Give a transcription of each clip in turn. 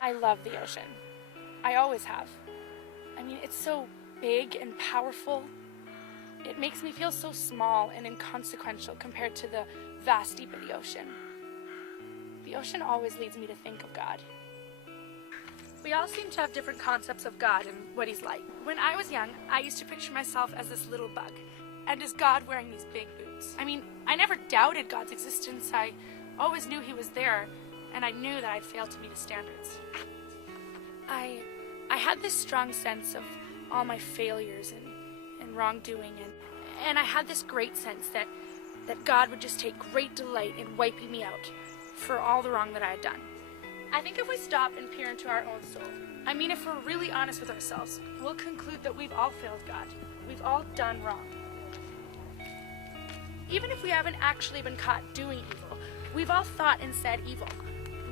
I love the ocean. I always have. I mean, it's so big and powerful. It makes me feel so small and inconsequential compared to the vast deep of the ocean. The ocean always leads me to think of God. We all seem to have different concepts of God and what he's like. When I was young, I used to picture myself as this little bug, and as God wearing these big boots. I mean, I never doubted God's existence. I always knew he was there, and I knew that I'd failed to meet his standards. I had this strong sense of all my failures and wrongdoing, and I had this great sense that God would just take great delight in wiping me out for all the wrong that I had done. I think if we stop and peer into our own soul, I mean, if we're really honest with ourselves, we'll conclude that we've all failed God. We've all done wrong. Even if we haven't actually been caught doing evil, we've all thought and said evil.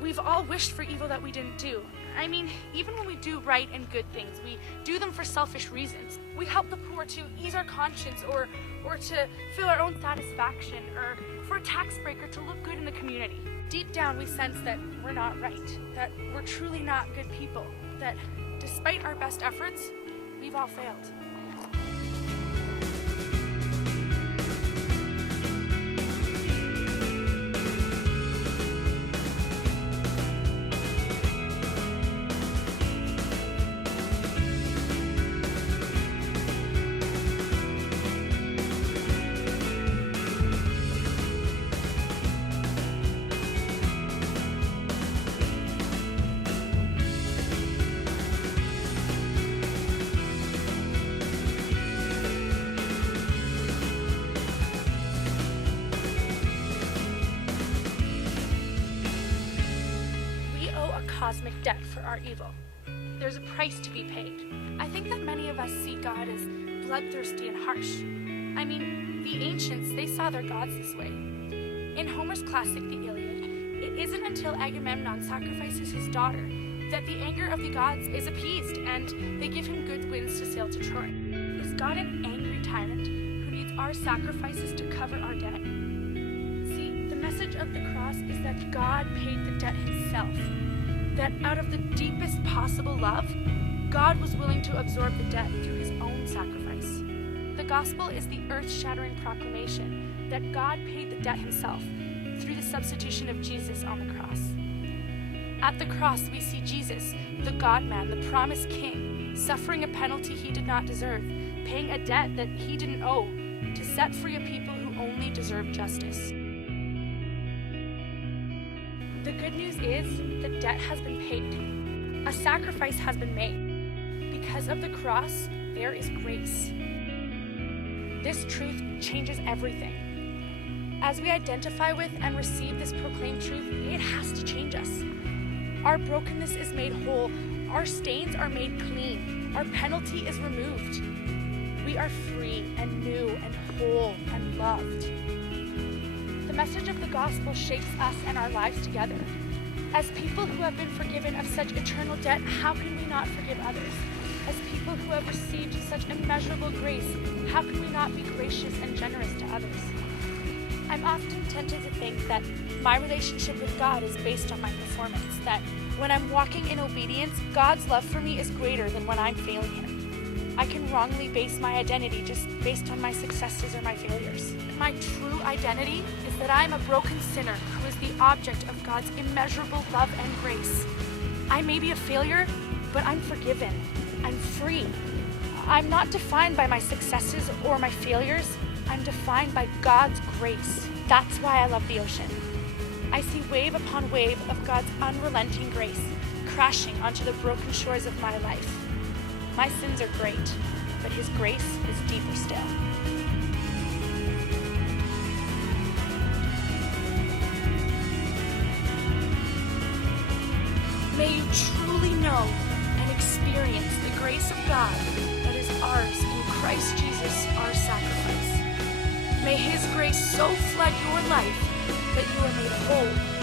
We've all wished for evil that we didn't do. I mean, even when we do right and good things, we do them for selfish reasons. We help the poor to ease our conscience or to feel our own satisfaction, or for a tax break, or to look good in the community. Deep down, we sense that we're not right, that we're truly not good people, that despite our best efforts, we've all failed. Cosmic debt for our evil. There's a price to be paid. I think that many of us see God as bloodthirsty and harsh. I mean, the ancients, they saw their gods this way. In Homer's classic, the Iliad, it isn't until Agamemnon sacrifices his daughter that the anger of the gods is appeased and they give him good winds to sail to Troy. Is God an angry tyrant who needs our sacrifices to cover our debt? See, the message of the cross is that God paid the debt himself. That out of the deepest possible love, God was willing to absorb the debt through his own sacrifice. The gospel is the earth-shattering proclamation that God paid the debt himself through the substitution of Jesus on the cross. At the cross, we see Jesus, the God-man, the promised king, suffering a penalty he did not deserve, paying a debt that he didn't owe, to set free a people who only deserve justice. The good news is the debt has been paid. A sacrifice has been made. Because of the cross, there is grace. This truth changes everything. As we identify with and receive this proclaimed truth, it has to change us. Our brokenness is made whole. Our stains are made clean. Our penalty is removed. We are free and new and whole and loved. The message of the gospel shapes us and our lives together. As people who have been forgiven of such eternal debt, how can we not forgive others? As people who have received such immeasurable grace, how can we not be gracious and generous to others? I'm often tempted to think that my relationship with God is based on my performance, that when I'm walking in obedience, God's love for me is greater than when I'm failing him. I can wrongly base my identity just based on my successes or my failures. My true identity is that I am a broken sinner who is the object of God's immeasurable love and grace. I may be a failure, but I'm forgiven. I'm free. I'm not defined by my successes or my failures. I'm defined by God's grace. That's why I love the ocean. I see wave upon wave of God's unrelenting grace crashing onto the broken shores of my life. My sins are great, but his grace is deeper still. May you truly know and experience the grace of God that is ours in Christ Jesus, our sacrifice. May his grace so flood your life that you are made whole